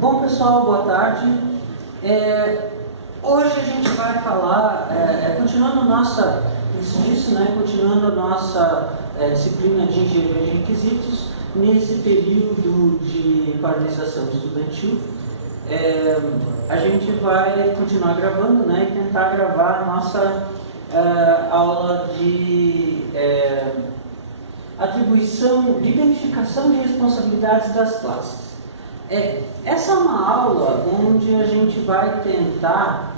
Bom pessoal, boa tarde. Hoje a gente vai falar, continuando a nossa disciplina de engenharia de requisitos, nesse período de paralisação estudantil. A gente vai continuar gravando, e tentar gravar a nossa aula de atribuição, de identificação de responsabilidades das classes. Essa é uma aula onde a gente vai tentar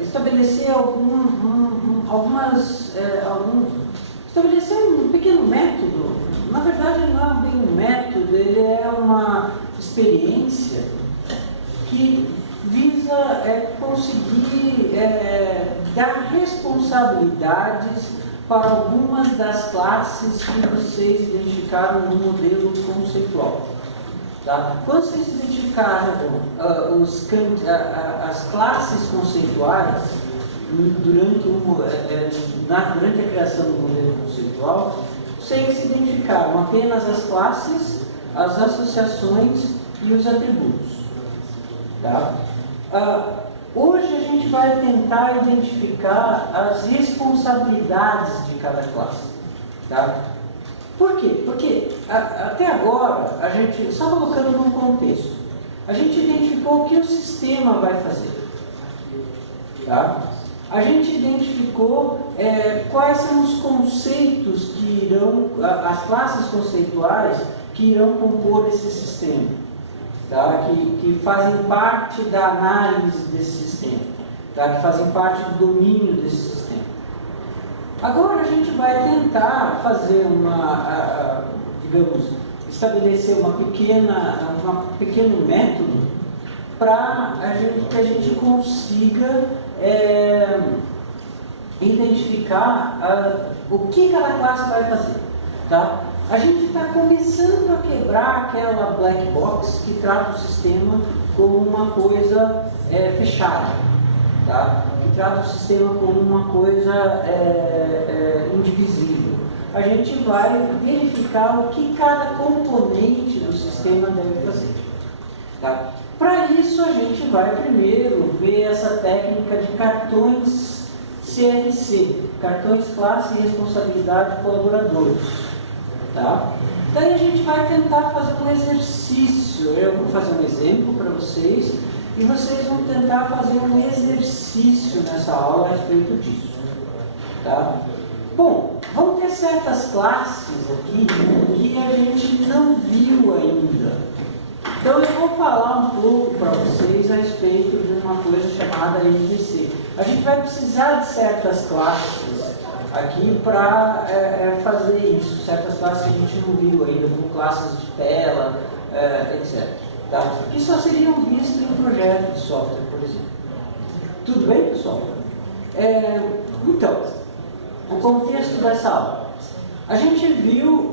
estabelecer estabelecer um pequeno método. Na verdade, ele não é bem um método, ele é uma experiência que visa conseguir dar responsabilidades para algumas das classes que vocês identificaram no modelo conceitual. Tá? Quando vocês identificaram as classes conceituais durante a criação do modelo conceitual, vocês identificaram apenas as classes, as associações e os atributos. Tá? Hoje a gente vai tentar identificar as responsabilidades de cada classe. Tá? Por quê? Porque até agora, a gente, só colocando num contexto, a gente identificou o que o sistema vai fazer. Tá? A gente identificou quais são os conceitos que irão, as classes conceituais que irão compor esse sistema. Tá? Que fazem parte da análise desse sistema, tá? Que fazem parte do domínio desse sistema. Agora a gente vai tentar fazer estabelecer um pequeno método para que a gente consiga identificar o que cada classe vai fazer. Tá? A gente está começando a quebrar aquela black box que trata o sistema como uma coisa fechada, tá? Que trata o sistema como uma coisa indivisível. A gente vai verificar o que cada componente do sistema deve fazer. Tá? Para isso, a gente vai primeiro ver essa técnica de cartões CRC, cartões classe e responsabilidade de colaboradores. Tá? Daí a gente vai tentar fazer um exercício. Eu vou fazer um exemplo para vocês e vocês vão tentar fazer um exercício nessa aula a respeito disso. Tá? Bom, vão ter certas classes aqui que a gente não viu ainda. Então eu vou falar um pouco para vocês a respeito de uma coisa chamada MVC. A gente vai precisar de certas classes aqui para fazer isso, certas classes que a gente não viu ainda, como classes de tela, etc. Tá? Que só seriam vistas em um projeto de software, por exemplo. Tudo bem, pessoal? Então, o contexto dessa aula. A gente viu,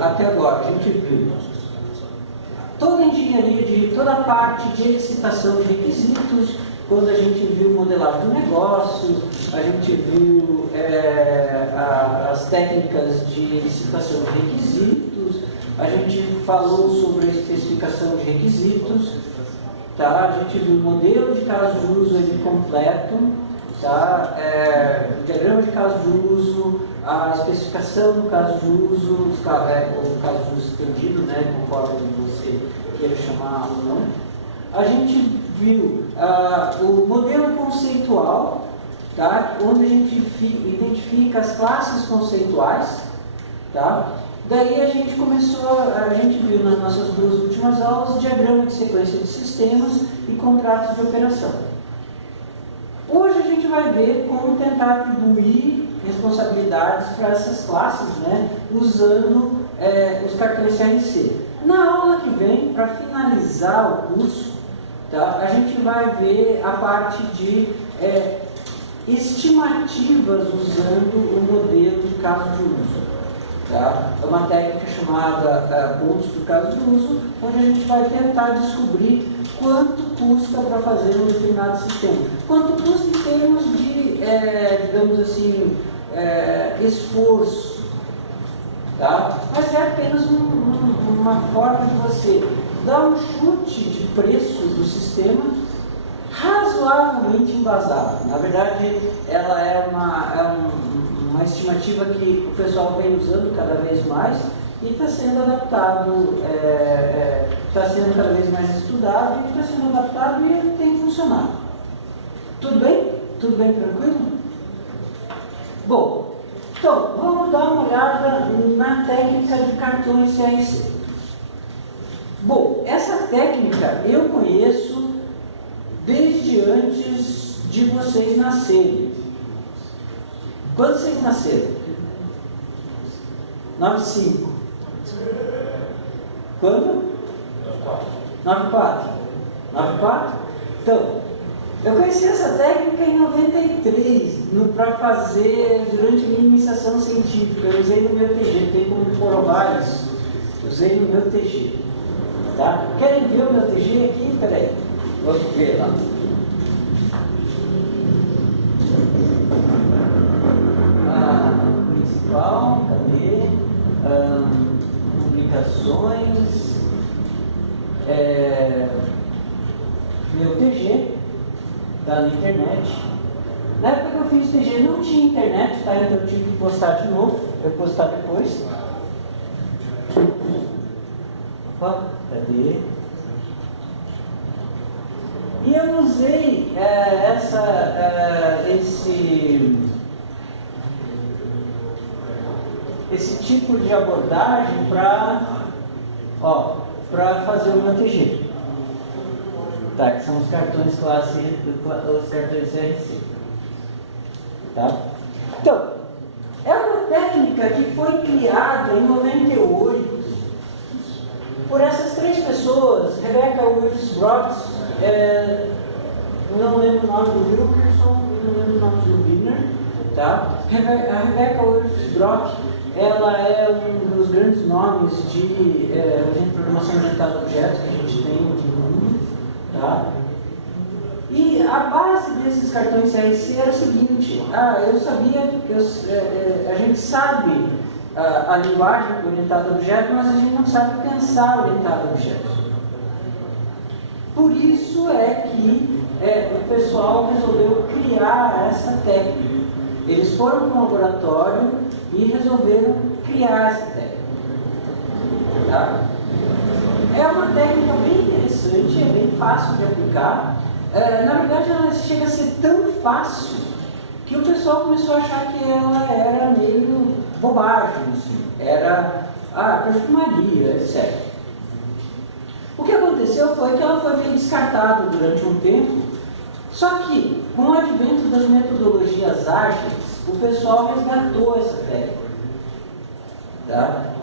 até agora, a gente viu toda a engenharia, toda a parte de elicitação de requisitos. Quando a gente viu modelagem do negócio, a gente viu as técnicas de licitação de requisitos, a gente falou sobre a especificação de requisitos, tá? A gente viu o modelo de caso de uso completo, tá? O diagrama de caso de uso, a especificação do caso de uso, o caso de uso estendido, conforme você queira chamar ou não. A gente viu o modelo conceitual, tá? Onde a gente identifica as classes conceituais. Tá? Daí a gente viu nas nossas duas últimas aulas diagrama de sequência de sistemas e contratos de operação. Hoje a gente vai ver como tentar atribuir responsabilidades para essas classes, usando os cartões CRC. Na aula que vem, para finalizar o curso, tá? A gente vai ver a parte de estimativas usando o modelo de caso de uso. Tá? É uma técnica chamada pontos do caso de uso, onde a gente vai tentar descobrir quanto custa para fazer um determinado sistema. Quanto custa em termos de, digamos assim, esforço. tá? Mas é apenas uma forma de você dar um chute de preço do sistema razoavelmente embasado. Na verdade, ela é uma estimativa que o pessoal vem usando cada vez mais e está sendo adaptado, está sendo cada vez mais estudado e está sendo adaptado e tem funcionado. Tudo bem? Tudo bem, tranquilo? Bom, então, vamos dar uma olhada na técnica de cartões CRC. Bom, essa técnica eu conheço desde antes de vocês nascerem. Quando vocês nasceram? 95. Quando? 94. 94? Então, eu conheci essa técnica em 93, para fazer durante a minha iniciação científica. Eu usei no meu TG, tem como provar isso. Usei no meu TG. Tá? Querem ver o meu TG aqui? Peraí, vamos ver lá. Principal, cadê? Publicações. Meu TG. Tá na internet. Na época que eu fiz TG não tinha internet, tá? Então eu tive que postar de novo. Eu vou postar depois. Opa, cadê? E eu usei esse tipo de abordagem para fazer o meu TG. Tá, que são os cartões os cartões CRC. Tá? Então, é uma técnica que foi criada em 98 por essas três pessoas, Rebecca Willis Brooks, não lembro o nome do Wilkerson e não lembro o nome do Wiener, tá? A Rebecca Willis Brooks, ela é um dos grandes nomes de programação orientada a objetos que a gente tem no mundo, tá? E a base desses cartões CRC era o seguinte: eu sabia que a gente sabe a linguagem orientada a objetos, mas a gente não sabe pensar orientado a objetos. Por isso é que o pessoal resolveu criar essa técnica. Eles foram para um laboratório e resolveram criar essa técnica. Tá? É uma técnica bem interessante, é bem fácil de aplicar. Na verdade, ela chega a ser tão fácil que o pessoal começou a achar que ela era meio bobagem, assim. Era perfumaria, etc. O que aconteceu foi que ela foi meio descartada durante um tempo, só que com o advento das metodologias ágeis, o pessoal resgatou essa técnica. Tá?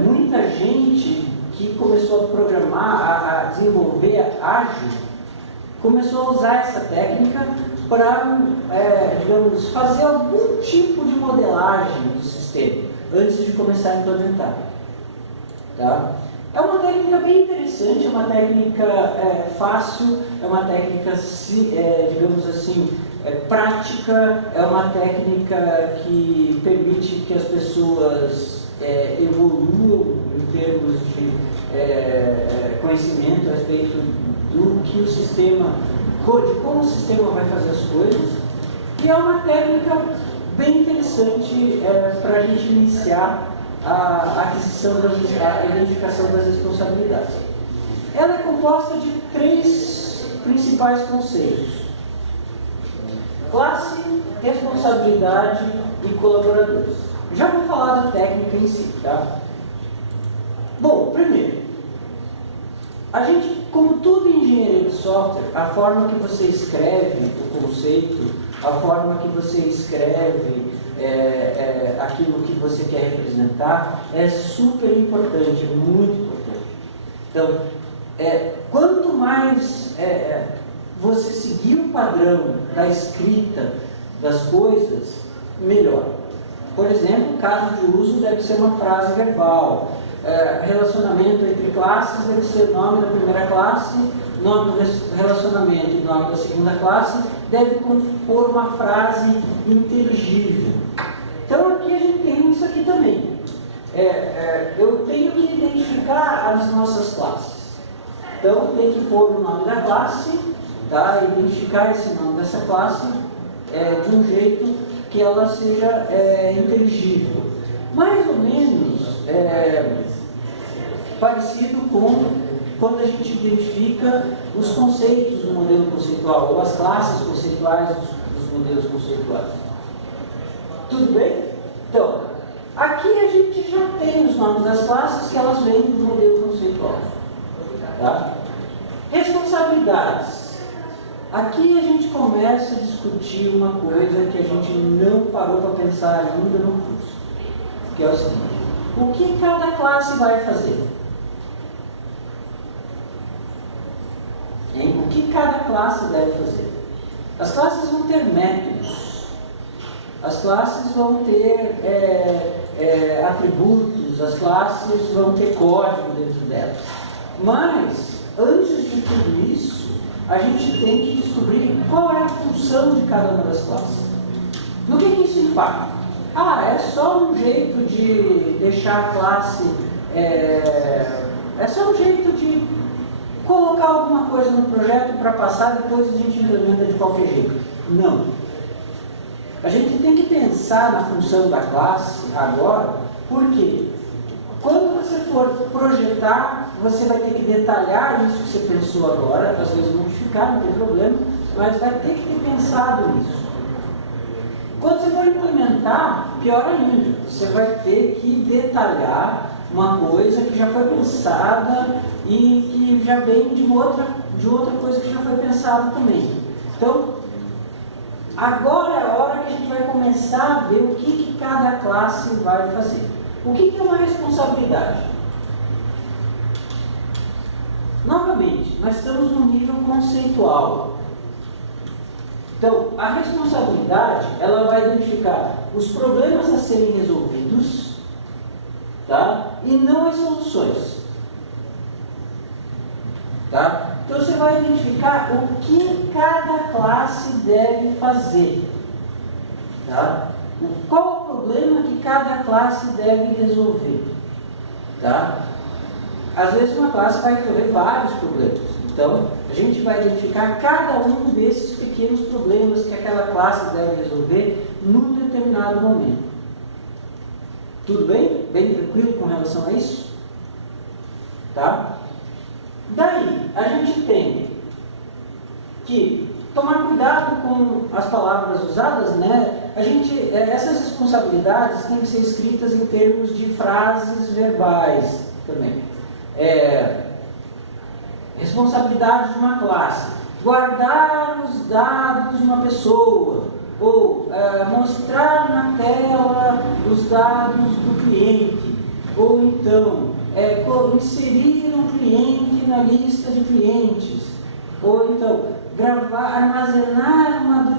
Muita gente que começou a programar, a desenvolver ágil, começou a usar essa técnica para, digamos, fazer algum tipo de modelagem do sistema antes de começar a implementar. Tá? É uma técnica bem interessante, é uma técnica fácil, é uma técnica, digamos assim, prática, é uma técnica que permite que as pessoas evoluam em termos de conhecimento a respeito do que o sistema, de como o sistema vai fazer as coisas, e é uma técnica bem interessante para a gente iniciar a identificação das responsabilidades. Ela é composta de 3 principais conceitos: classe, responsabilidade e colaboradores. Já vou falar da técnica em si, tá? Bom, primeiro, a gente, como tudo em engenharia de software, a forma que você escreve o conceito, a forma que você escreve aquilo que você quer representar é super importante, é muito importante. Então, quanto mais você seguir o padrão da escrita das coisas, melhor. Por exemplo, caso de uso deve ser uma frase verbal. Relacionamento entre classes deve ser o nome da primeira classe, nome do relacionamento e nome da segunda classe, deve compor uma frase inteligível. Então aqui a gente tem isso aqui também. Então tem que pôr o nome da classe, tá? Identificar esse nome dessa classe de um jeito que ela seja inteligível. Mais ou menos parecido com quando a gente identifica os conceitos do modelo conceitual, ou as classes conceituais dos modelos conceituais. Tudo bem? Então, aqui a gente já tem os nomes das classes que elas vêm do modelo conceitual. Tá? Responsabilidades. Aqui a gente começa a discutir uma coisa que a gente não parou para pensar ainda no curso, que é o seguinte: o que cada classe vai fazer? O que cada classe deve fazer? As classes vão ter métodos, as classes vão ter atributos, as classes vão ter código dentro delas. Mas, antes de tudo isso, a gente tem que descobrir qual é a função de cada uma das classes. No que isso impacta? É só um jeito de deixar a classe... É só um jeito de colocar alguma coisa no projeto para passar, depois a gente implementa de qualquer jeito. Não. A gente tem que pensar na função da classe agora, porque quando você for projetar, você vai ter que detalhar isso que você pensou agora, às vezes modificar, não tem problema, mas vai ter que ter pensado nisso. Quando você for implementar, pior ainda, você vai ter que detalhar uma coisa que já foi pensada e que já vem de outra coisa que já foi pensada também. Então, agora é a hora que a gente vai começar a ver o que cada classe vai fazer. O que é uma responsabilidade? Novamente, nós estamos no nível conceitual. Então, a responsabilidade, ela vai identificar os problemas a serem resolvidos, tá? E não as soluções. Tá? Então, você vai identificar o que cada classe deve fazer. Tá? Qual o problema que cada classe deve resolver? Tá? Às vezes uma classe vai resolver vários problemas. Então, a gente vai identificar cada um desses pequenos problemas que aquela classe deve resolver num determinado momento. Tudo bem? Bem tranquilo com relação a isso? Tá? Daí, a gente tem que tomar cuidado com as palavras usadas, né? Essas responsabilidades têm que ser escritas em termos de frases verbais também. Responsabilidade de uma classe: guardar os dados de uma pessoa, ou mostrar na tela os dados do cliente, ou então inserir um cliente na lista de clientes, ou então armazenar um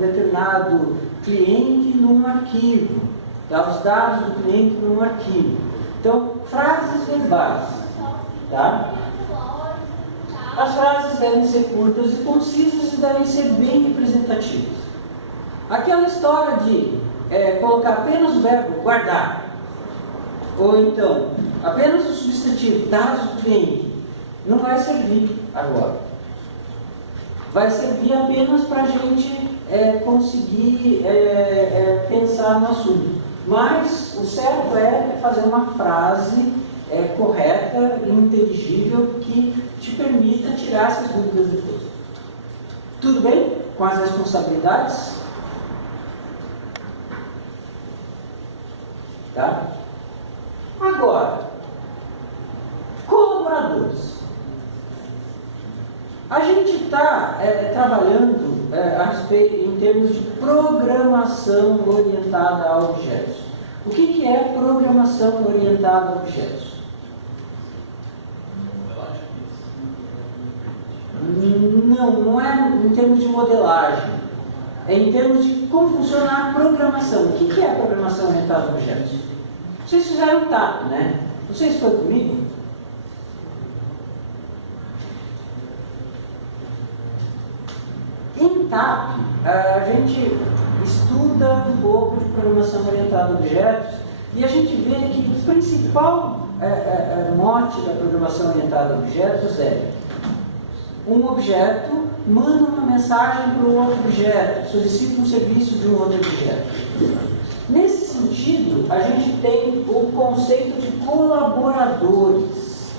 determinado cliente num arquivo, tá? Os dados do cliente num arquivo. Então, frases verbais, tá? As frases devem ser curtas e concisas e devem ser bem representativas. Aquela história de colocar apenas o verbo guardar, ou então apenas o substantivo dados do cliente, não vai servir agora. Vai servir apenas para a gente conseguir pensar no assunto. Mas o certo é fazer uma frase correta e inteligível que te permita tirar essas dúvidas depois. Tudo bem com as responsabilidades? Tá? Agora, colaboradores. A gente está trabalhando em termos de programação orientada a objetos. O que é programação orientada a objetos? Não é em termos de modelagem. É em termos de como funciona a programação. O que é a programação orientada a objetos? Vocês fizeram TAP, né? Não sei se foi comigo. Em TAP, a gente estuda um pouco de programação orientada a objetos e a gente vê que o principal mote da programação orientada a objetos é: um objeto manda uma mensagem para um outro objeto, solicita um serviço de um outro objeto. Nesse sentido, a gente tem o conceito de colaboradores,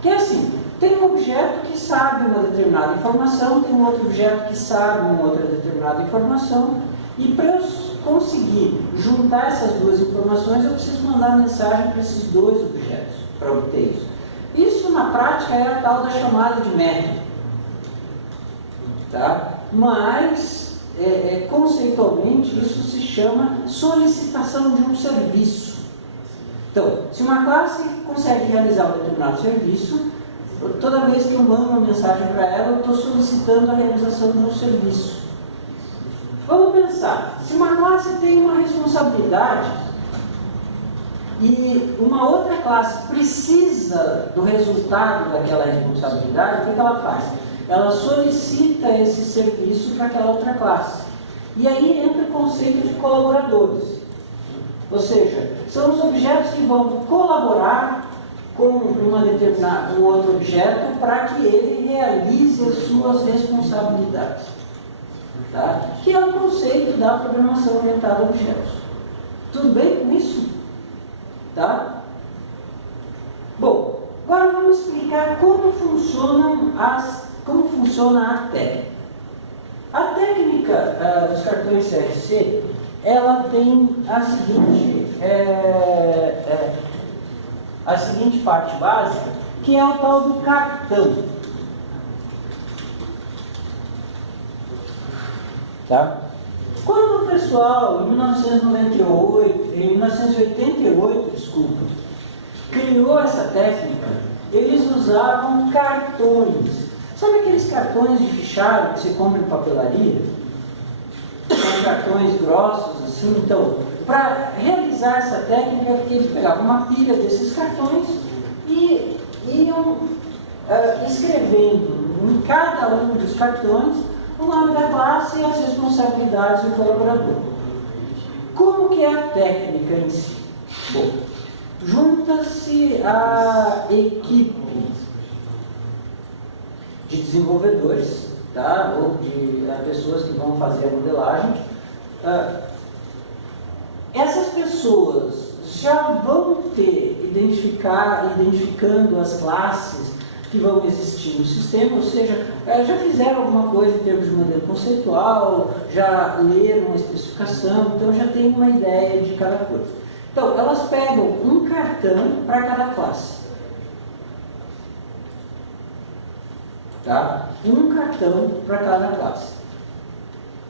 que é assim: tem um objeto que sabe uma determinada informação, tem um outro objeto que sabe uma outra determinada informação, e para eu conseguir juntar essas duas informações, eu preciso mandar mensagem para esses dois objetos para obter isso. Isso, na prática, é a tal da chamada de método. Tá? Mas, conceitualmente, isso se chama solicitação de um serviço. Então, se uma classe consegue realizar um determinado serviço, toda vez que eu mando uma mensagem para ela, eu estou solicitando a realização de um serviço. Vamos pensar, se uma classe tem uma responsabilidade e uma outra classe precisa do resultado daquela responsabilidade, o que ela faz? Ela solicita esse serviço para aquela outra classe. E aí entra o conceito de colaboradores. Ou seja, são os objetos que vão colaborar com um outro objeto para que ele realize as suas responsabilidades. Tá? Que é o conceito da programação orientada a objetos. Tudo bem com isso? Tá? Bom, agora vamos explicar como funciona a técnica. A técnica dos cartões CRC, ela tem a seguinte parte básica, que é o tal do cartão. Tá? Quando o pessoal, em 1988, criou essa técnica, eles usavam cartões. Sabe aqueles cartões de fichário que você compra em papelaria? São cartões grossos, assim. Então, para realizar essa técnica, eles pegavam uma pilha desses cartões e iam escrevendo em cada um dos cartões o nome da classe e as responsabilidades do colaborador. Como que é a técnica em si? Bom, junta-se a equipe de desenvolvedores, tá? Ou de pessoas que vão fazer a modelagem. Essas pessoas já vão ter identificando as classes que vão existir no sistema, ou seja, já fizeram alguma coisa em termos de modelo conceitual, já leram a especificação, então já tem uma ideia de cada coisa. Então, elas pegam um cartão para cada classe. Tá? Um cartão para cada classe.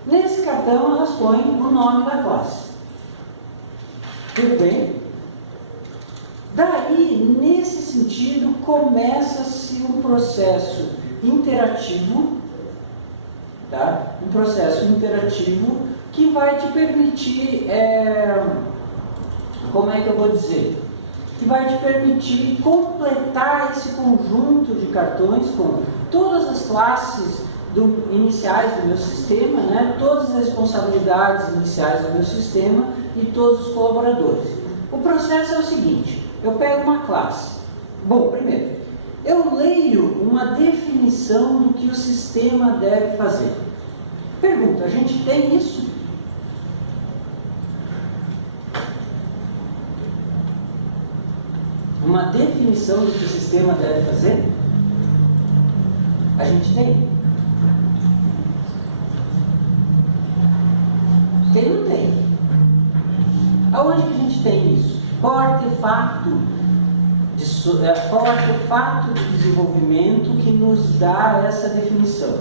Nesse cartão, elas põem o nome da classe. Tudo bem? Daí, nesse sentido, começa-se um processo interativo, tá? Um processo interativo que vai te permitir, como é que eu vou dizer? Que vai te permitir completar esse conjunto de cartões com todas as classes iniciais do meu sistema, né? Todas as responsabilidades iniciais do meu sistema e todos os colaboradores. O processo é o seguinte: eu pego uma classe. Bom, primeiro, eu leio uma definição do que o sistema deve fazer. Pergunta, a gente tem isso? Uma definição do que o sistema deve fazer? A gente tem? Tem ou não tem? Aonde que a gente tem isso? Qual artefato de desenvolvimento que nos dá essa definição?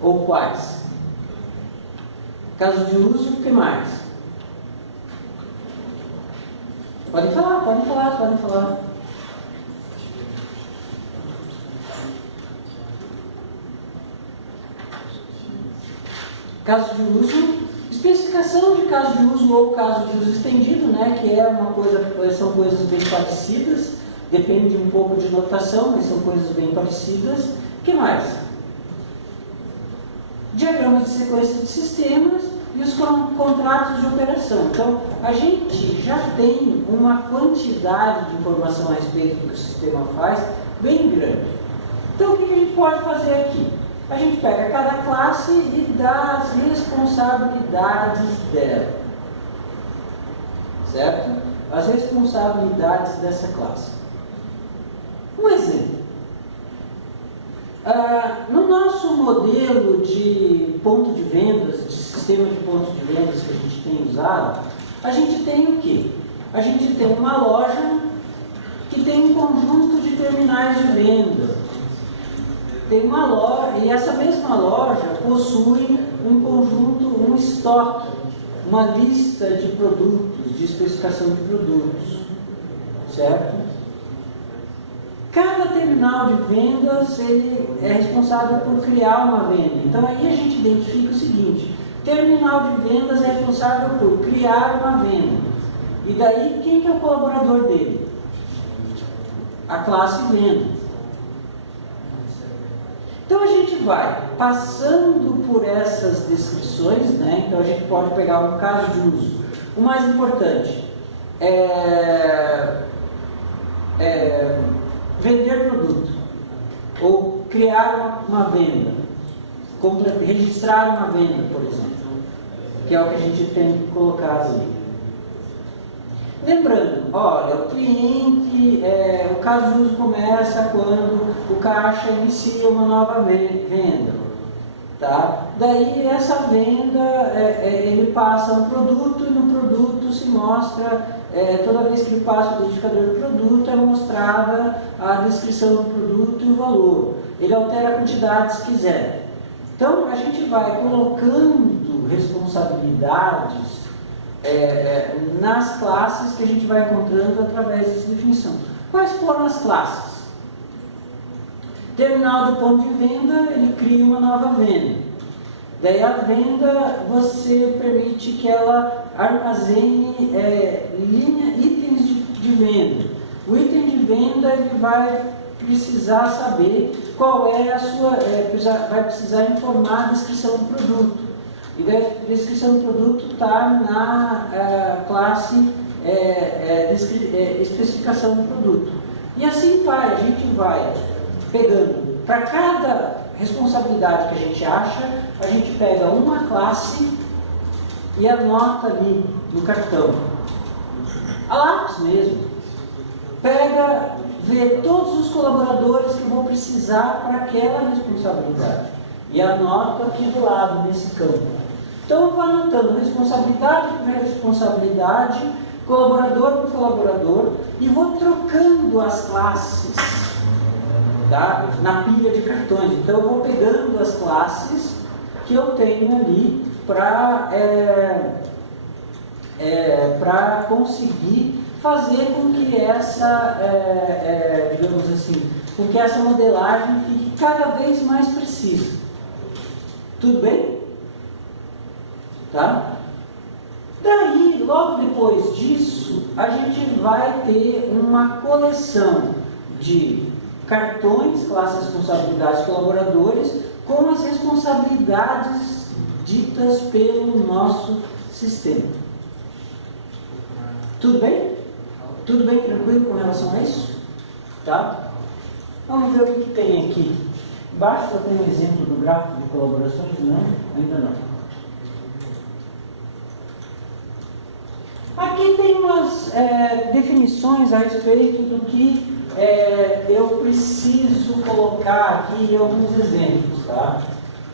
Ou quais? Caso de uso, o que mais? Podem falar. Caso de uso, especificação de caso de uso ou caso de uso estendido, né, que é uma coisa, são coisas bem parecidas, depende um pouco de notação, mas são coisas bem parecidas. O que mais? Diagrama de sequência de sistemas e os contratos de operação. Então, a gente já tem uma quantidade de informação a respeito do que o sistema faz bem grande. Então, o que a gente pode fazer aqui? A gente pega cada classe e dá as responsabilidades dela. Certo? As responsabilidades dessa classe. Um exemplo. No nosso modelo de ponto de vendas, de sistema de pontos de vendas que a gente tem usado, a gente tem o quê? A gente tem uma loja que tem um conjunto de terminais de venda. Tem uma loja, e essa mesma loja possui um conjunto, um estoque, uma lista de produtos, de especificação de produtos, certo? Cada terminal de vendas ele é responsável por criar uma venda. Então aí a gente identifica o seguinte: terminal de vendas é responsável por criar uma venda. E daí quem que é o colaborador dele? A classe venda. Então a gente vai passando por essas descrições, né? Então a gente pode pegar um caso de uso. O mais importante é vender produto, ou criar uma venda, registrar uma venda, por exemplo, que é o que a gente tem colocado ali. Lembrando, olha, o cliente, o caso de uso começa quando o caixa inicia uma nova venda, tá? Daí essa venda, ele passa um produto e no produto se mostra, toda vez que ele passa o identificador do produto, é mostrada a descrição do produto e o valor. Ele altera a quantidade se quiser. Então a gente vai colocando responsabilidades nas classes que a gente vai encontrando através dessa definição. Quais foram as classes? Terminal de ponto de venda, ele cria uma nova venda. Daí a venda, você permite que ela armazene itens de venda. O item de venda ele vai precisar saber qual é a sua, vai precisar informar a descrição do produto. E a descrição do produto está na classe especificação do produto. E assim vai, a gente vai pegando, para cada responsabilidade que a gente acha, a gente pega uma classe e anota ali no cartão. A lápis mesmo. Pega, vê todos os colaboradores que vão precisar para aquela responsabilidade. E anota aqui do lado, nesse campo. Então eu vou anotando responsabilidade por responsabilidade, colaborador por colaborador, e vou trocando as classes, tá? Na pilha de cartões. Então eu vou pegando as classes que eu tenho ali para conseguir fazer com que essa, digamos assim, com que essa modelagem fique cada vez mais precisa. Tudo bem? Tá? Daí, logo depois disso, a gente vai ter uma coleção de cartões, classes, responsabilidades, colaboradores, com as responsabilidades ditas pelo nosso sistema. Tudo bem? Tudo bem, tranquilo com relação a isso? Tá? Vamos ver o que tem aqui. Embaixo só tem um exemplo do gráfico de colaborações? Não, ainda não. Aqui tem umas definições a respeito do que eu preciso colocar aqui em alguns exemplos, tá?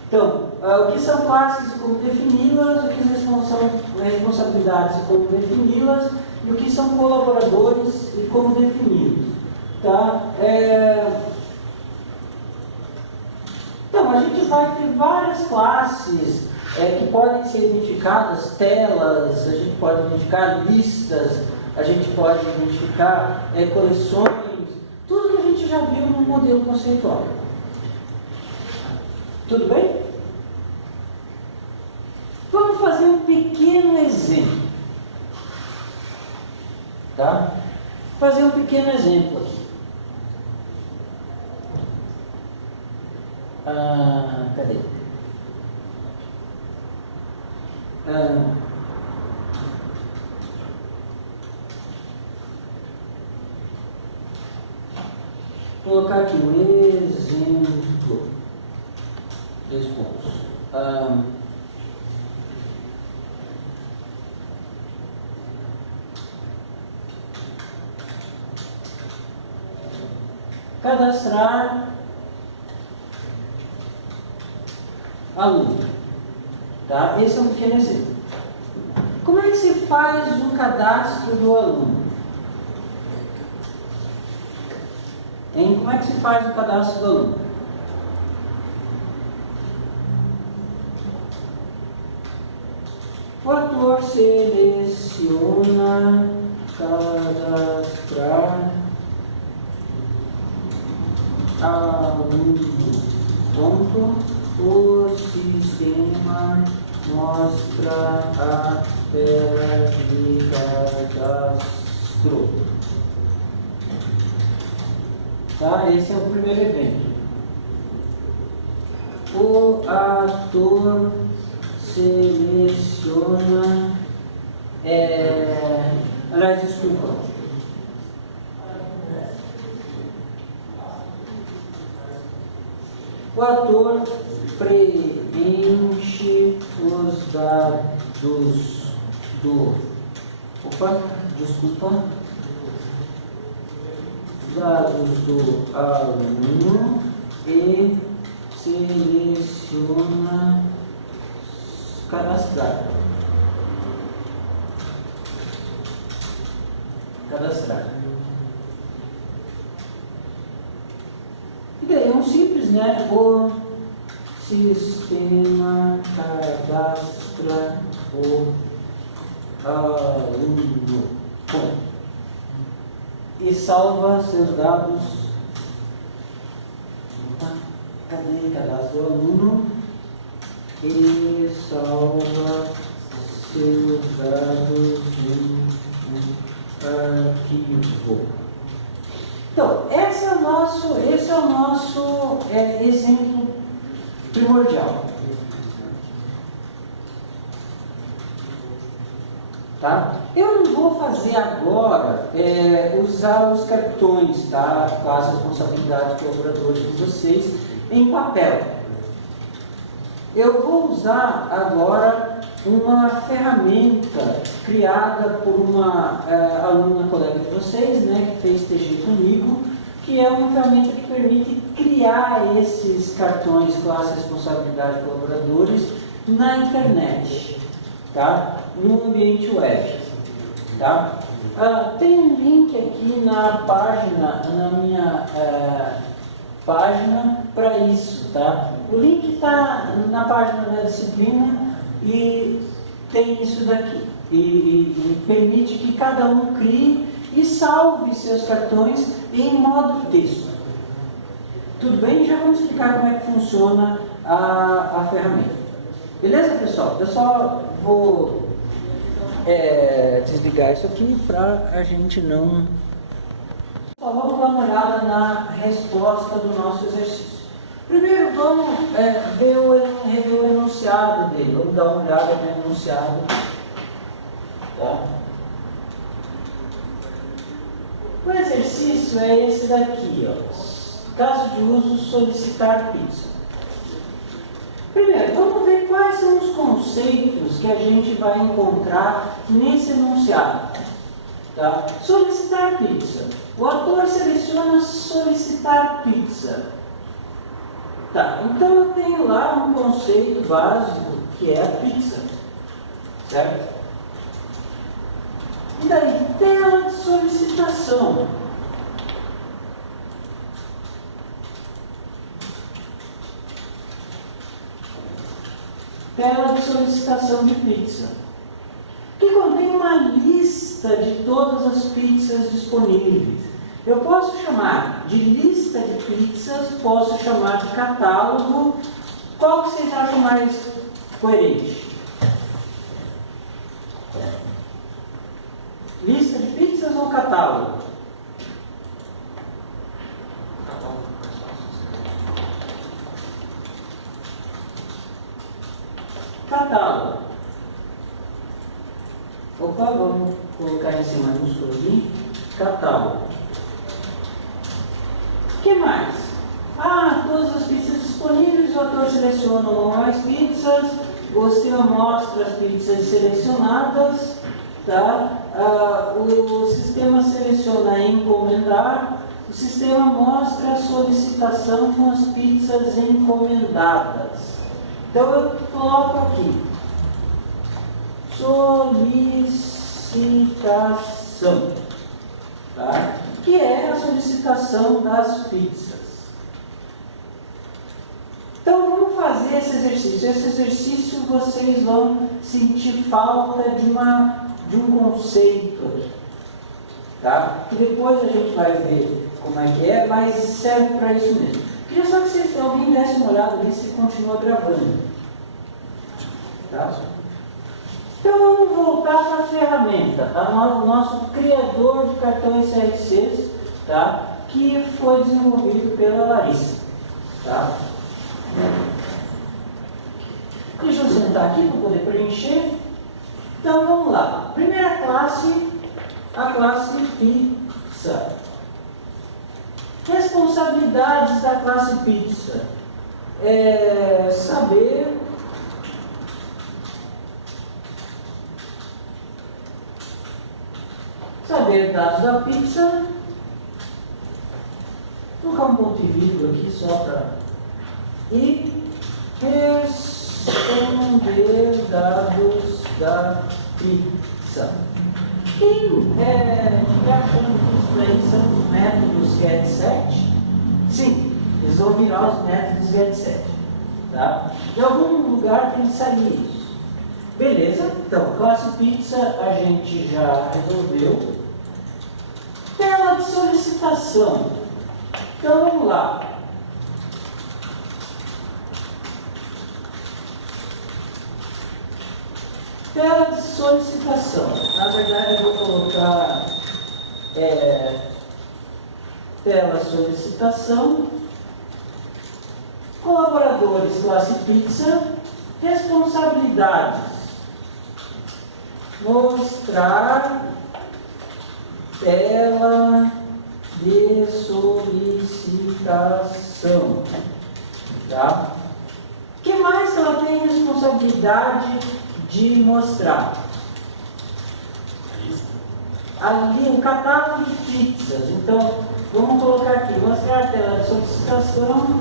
Então, o que são classes e como defini-las, o que são responsabilidades e como defini-las, e o que são colaboradores e como defini-los, tá? Então, a gente vai ter várias classes que podem ser identificadas, telas, a gente pode identificar listas, a gente pode identificar coleções, tudo que a gente já viu no modelo conceitual. Tudo bem? Vamos fazer um pequeno exemplo. Tá? Fazer um pequeno exemplo aqui. Cadê? Vou colocar aqui um exemplo. 3 pontos. Cadastrar aluno. Tá? Esse é um pequeno exemplo. Como é que se faz o cadastro do aluno? Como é que se faz o cadastro do aluno? O ator seleciona cadastrar aluno. Ponto. O sistema mostra a tela de cadastro. Tá? Esse é o primeiro evento. O ator seleciona. Aliás, desculpa. O ator preenche os dados do. Dados do aluno e seleciona cadastrar. E daí é um simples, né? O sistema cadastra o aluno. Bom, e salva seus dados. Cadê? Cadastro do aluno e salva seus dados em arquivo. Então, esse é o nosso exemplo primordial. Tá? Eu não vou fazer agora usar os cartões, tá? Com as responsabilidades colaboradores de vocês em papel. Eu vou usar agora uma ferramenta criada por uma aluna colega de vocês, né, que fez TG comigo, que é uma ferramenta que permite criar esses cartões com as responsabilidades de colaboradores na internet, tá? No ambiente web. Tá? Tem um link aqui na minha página para isso. Tá? O link está na página da disciplina e tem isso daqui. E permite que cada um crie e salve seus cartões em modo texto. Tudo bem? Já vamos explicar como é que funciona a ferramenta. Beleza, pessoal? Eu só vou desligar isso aqui para a gente não... Só vamos dar uma olhada na resposta do nosso exercício. Primeiro vamos rever o enunciado dele. Vamos dar uma olhada no enunciado. Tá? O exercício é esse daqui, ó. Caso de uso, solicitar pizza. Primeiro, vamos ver quais são os conceitos que a gente vai encontrar nesse enunciado. Tá? Solicitar pizza. O ator seleciona solicitar pizza. Tá, então eu tenho lá um conceito básico que é a pizza. Certo? E daí, tela de solicitação. Tela de solicitação de pizza, que contém uma lista de todas as pizzas disponíveis. Eu posso chamar de lista de pizzas, posso chamar de catálogo. Qual que vocês acham mais coerente? Lista de pizzas ou catálogo? Catálogo. Opa, vamos colocar em cima do aqui. Catálogo. O que mais? Todas as pizzas disponíveis, o autor seleciona uma mais pizzas, você mostra as pizzas selecionadas, tá? O sistema seleciona encomendar, o sistema mostra a solicitação com as pizzas encomendadas. Então eu coloco aqui, solicitação, tá? Que é a solicitação das pizzas. Então vamos fazer esse exercício. Esse exercício vocês vão sentir falta de um conceito aqui, tá? Que depois a gente vai ver como é que é, mas serve para isso mesmo. Queria só que alguém desse uma olhada ali se continua gravando, tá? Então vamos voltar para a ferramenta, tá? O nosso criador de cartões CRCs, tá? Que foi desenvolvido pela Larissa, tá? Deixa eu sentar aqui para poder preencher. Então vamos lá. Primeira classe, a classe pizza. Responsabilidades da classe pizza. Saber dados da pizza. Vou colocar um ponto e vírgula aqui só para. E responder dados da pizza. Quem estiver achando que isso daí são os métodos GetSet, sim, eles vão virar os métodos GetSet, tá? De algum lugar tem que sair isso. Beleza? Então, classe pizza a gente já resolveu. Tela de solicitação. Então vamos lá. Tela de solicitação. Na verdade eu vou colocar tela solicitação. Colaboradores classe pizza. Responsabilidades. Mostrar tela de solicitação. Tá? O que mais ela tem responsabilidade de mostrar? Ali o catálogo de pizzas. Então, vamos colocar aqui, mostrar a tela de solicitação,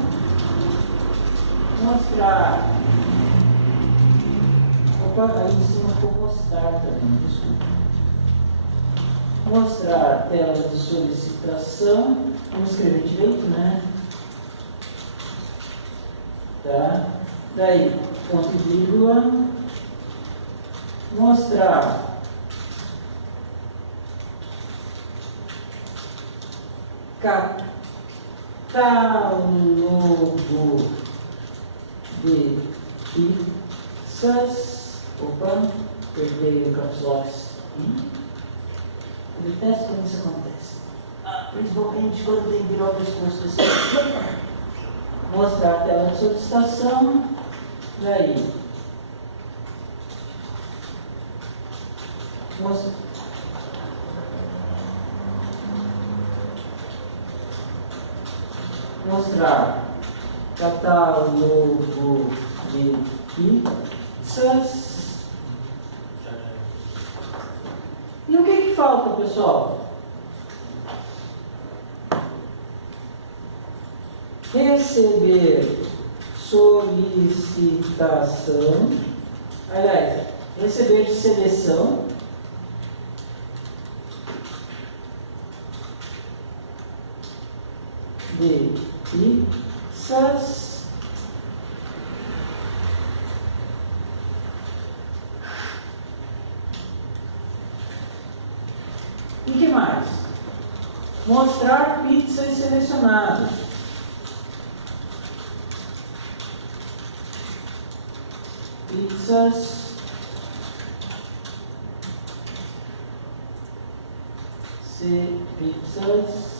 mostrar. Opa, aí em cima vou mostrar também, desculpa. Mostrar a tela de solicitação. Vamos escrever direito, né? Tá? Daí, ponto e vírgula. Mostrar catálogo de pizzas. Opa, perdi o caps lock. Eu detesto quando isso acontece. Principalmente quando tem que virar o pescoço assim. Mostrar a tela de solicitação. Daí. Mostrar catálogo de pizzas. E o que falta, pessoal? Receber solicitação. Aliás, receber de seleção. De pizzas. E que mais? Mostrar pizzas selecionadas. Pizzas selecionadas.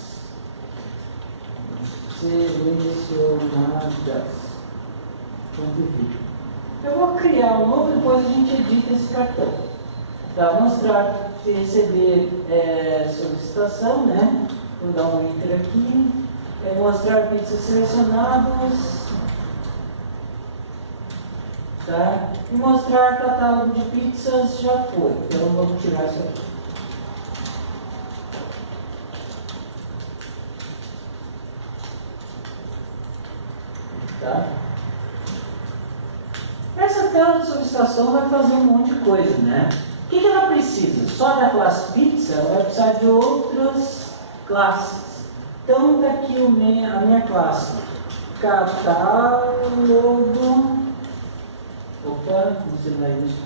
Eu vou criar um novo, depois a gente edita esse cartão. Tá? Mostrar e receber solicitação, né? Vou dar um enter aqui. Mostrar pizzas selecionadas. Tá? E mostrar catálogo de pizzas já foi. Então vamos tirar isso aqui. Tá? Essa tela de solicitação vai fazer um monte de coisa, né? O que ela precisa? Só da classe pizza? Ela vai precisar de outras classes. Então, está aqui a minha classe. Catálogo. Opa, vamos terminar isso.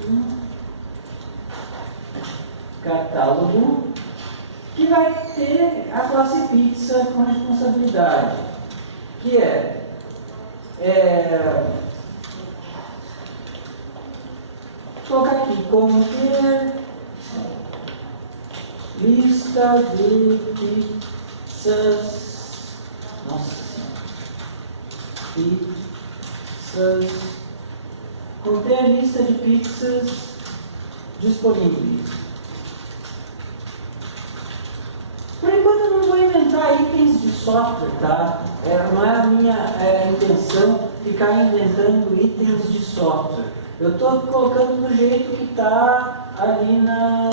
Catálogo. Que vai ter a classe pizza com responsabilidade. Que vou colocar aqui, conter lista de pizzas, conter a lista de pizzas disponíveis. Por enquanto eu não vou inventar itens de software, tá? Não é a minha intenção ficar inventando itens de software. Eu estou colocando do jeito que está ali na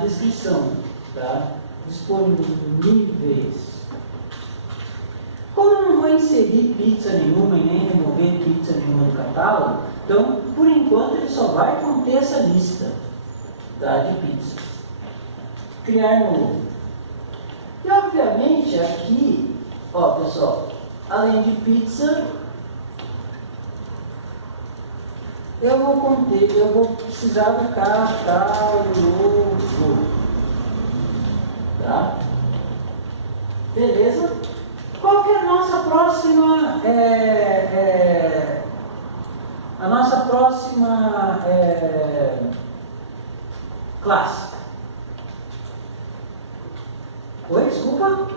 descrição, tá? Disponíveis. Como eu não vou inserir pizza nenhuma e nem remover pizza nenhuma do catálogo, então, por enquanto, ele só vai conter essa lista, tá, de pizzas. Criar novo. E, obviamente, aqui, ó, pessoal, além de pizza, eu vou precisar do catálogo, tá? Beleza? Qual que é a nossa próxima classe? Oi, desculpa?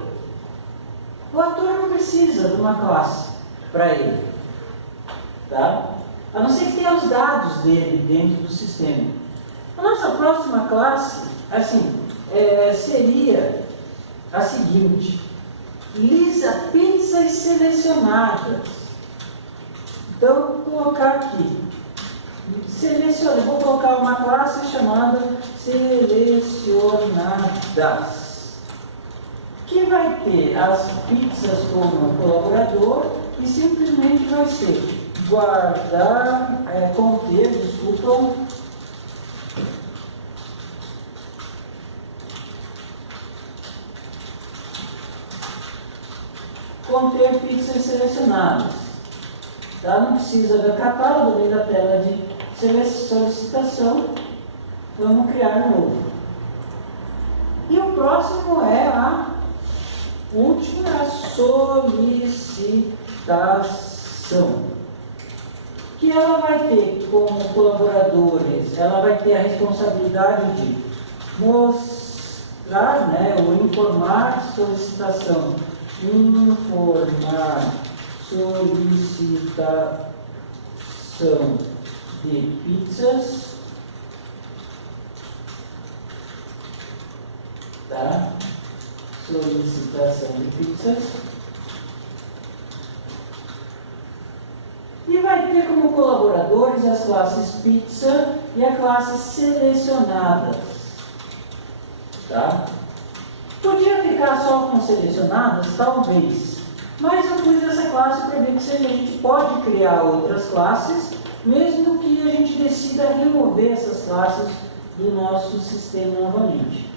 O ator não precisa de uma classe para ele, tá? A não ser que tenha os dados dele dentro do sistema. A nossa próxima classe, assim, seria a seguinte: lista pizzas selecionadas. Então, vou colocar aqui. Vou colocar uma classe chamada selecionadas, que vai ter as pizzas como colaborador e simplesmente vai ser guardar, conter, desculpam, conter pizzas selecionadas. Tá? Não precisa do catálogo nem da tela de solicitação. Vamos criar novo. E o próximo é a última solicitação, que ela vai ter como colaboradores, ela vai ter a responsabilidade de mostrar, né, ou informar solicitação, informar solicitação de pizzas, tá? Solicitação de pizzas. E vai ter como colaboradores as classes pizza e a classe selecionadas, tá? Podia ficar só com selecionadas? Talvez. Mas eu pus essa classe para ver que a gente pode criar outras classes, mesmo que a gente decida remover essas classes do nosso sistema novamente.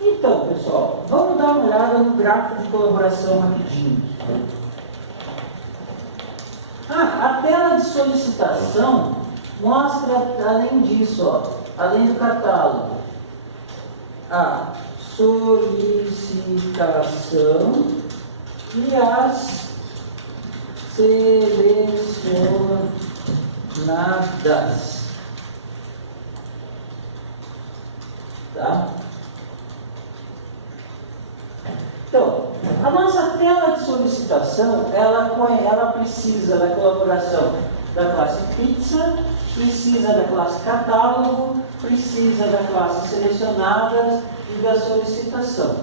Então, pessoal, vamos dar uma olhada no gráfico de colaboração rapidinho. A tela de solicitação mostra, além disso, ó, além do catálogo, a solicitação e as selecionadas. Tá? Então, a nossa tela de solicitação, ela precisa da colaboração da classe pizza, precisa da classe catálogo, precisa da classe selecionadas e da solicitação.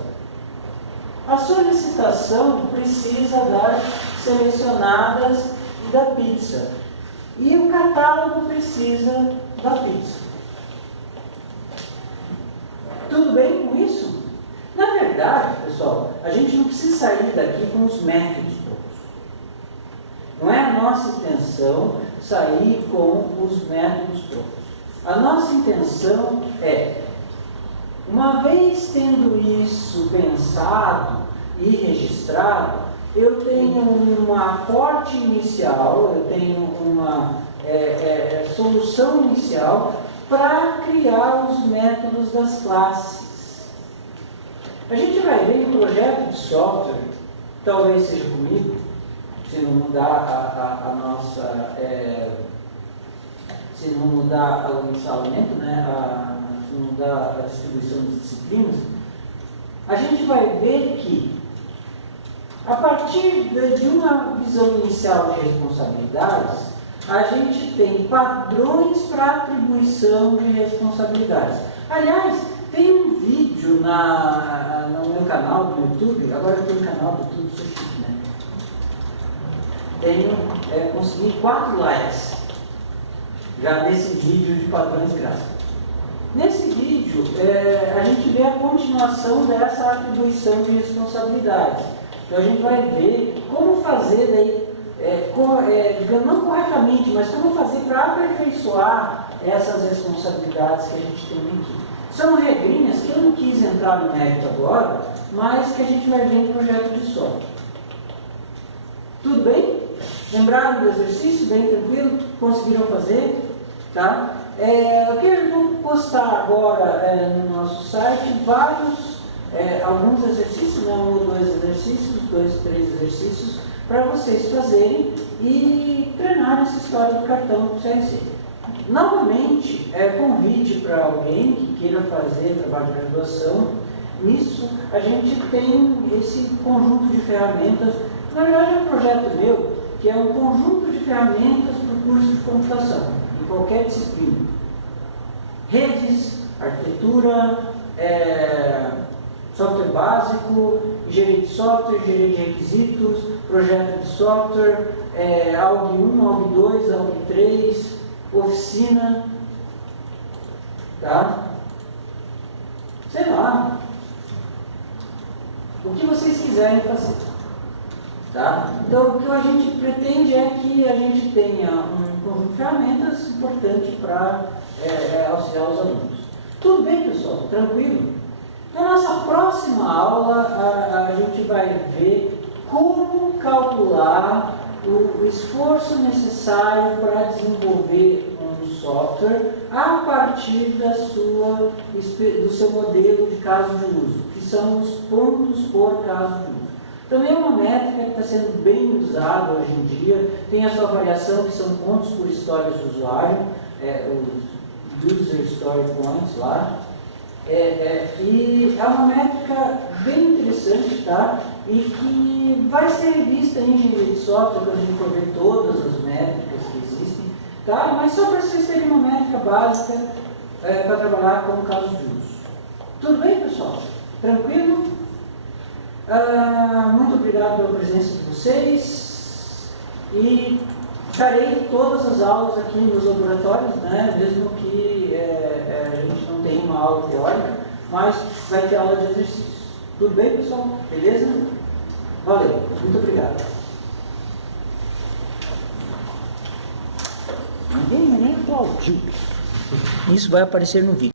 A solicitação precisa das selecionadas e da pizza. E o catálogo precisa da pizza. Tudo bem com isso? Na verdade, pessoal, a gente não precisa sair daqui com os métodos prontos. Não é a nossa intenção sair com os métodos prontos. A nossa intenção é, uma vez tendo isso pensado e registrado, eu tenho um aporte inicial, eu tenho uma solução inicial para criar os métodos das classes. A gente vai ver em projeto de software, talvez seja comigo, se não mudar a nossa, se não mudar o ensalamento, né, se não mudar a distribuição das disciplinas, a gente vai ver que, a partir de uma visão inicial de responsabilidades, a gente tem padrões para atribuição de responsabilidades. Aliás, tem um vídeo no meu canal do YouTube, agora eu tenho um canal do YouTube, sou chique, né? Consegui 4 likes já nesse vídeo de padrões gráficos. Nesse vídeo, a gente vê a continuação dessa atribuição de responsabilidades. Então a gente vai ver como fazer daí, não corretamente, mas como fazer para aperfeiçoar essas responsabilidades que a gente tem aqui. São regrinhas que eu não quis entrar no mérito agora, mas que a gente vai ver em projeto de software. Tudo bem? Lembraram do exercício? Bem tranquilo? Conseguiram fazer? Tá? Eu quero postar agora no nosso site alguns exercícios, né, 1 ou 2 exercícios, 2, 3 exercícios, para vocês fazerem e treinarem essa história do cartão CRC. Novamente, convite para alguém que queira fazer trabalho de graduação. Nisso, a gente tem esse conjunto de ferramentas. Na verdade, é um projeto meu, que é um conjunto de ferramentas para o curso de computação, em qualquer disciplina. Redes, arquitetura, software básico, engenharia de software, engenharia de requisitos, projeto de software, AUG 1, AUG 2, AUG 3, oficina, tá? Sei lá, o que vocês quiserem fazer, tá? Então, o que a gente pretende é que a gente tenha um conjunto de ferramentas importante para auxiliar os alunos. Tudo bem, pessoal? Tranquilo? Na nossa próxima aula, a gente vai ver como calcular o esforço necessário para desenvolver um software a partir do seu modelo de caso de uso, que são os pontos por caso de uso. Também é uma métrica que está sendo bem usada hoje em dia, tem a sua variação, que são pontos por história do usuário, os User Story Points lá. E é uma métrica bem interessante, tá? E que vai ser vista em engenharia de software quando a gente for ver todas as métricas que existem, tá? Mas só para vocês terem uma métrica básica para trabalhar com caso de uso. Tudo bem, pessoal? Tranquilo? Muito obrigado pela presença de vocês e farei todas as aulas aqui nos laboratórios, né? Mesmo que a gente não tenha uma aula teórica, mas vai ter aula de exercícios. Tudo bem, pessoal? Beleza? Valeu, muito obrigado. Ninguém nem aplaudiu. Isso vai aparecer no vídeo.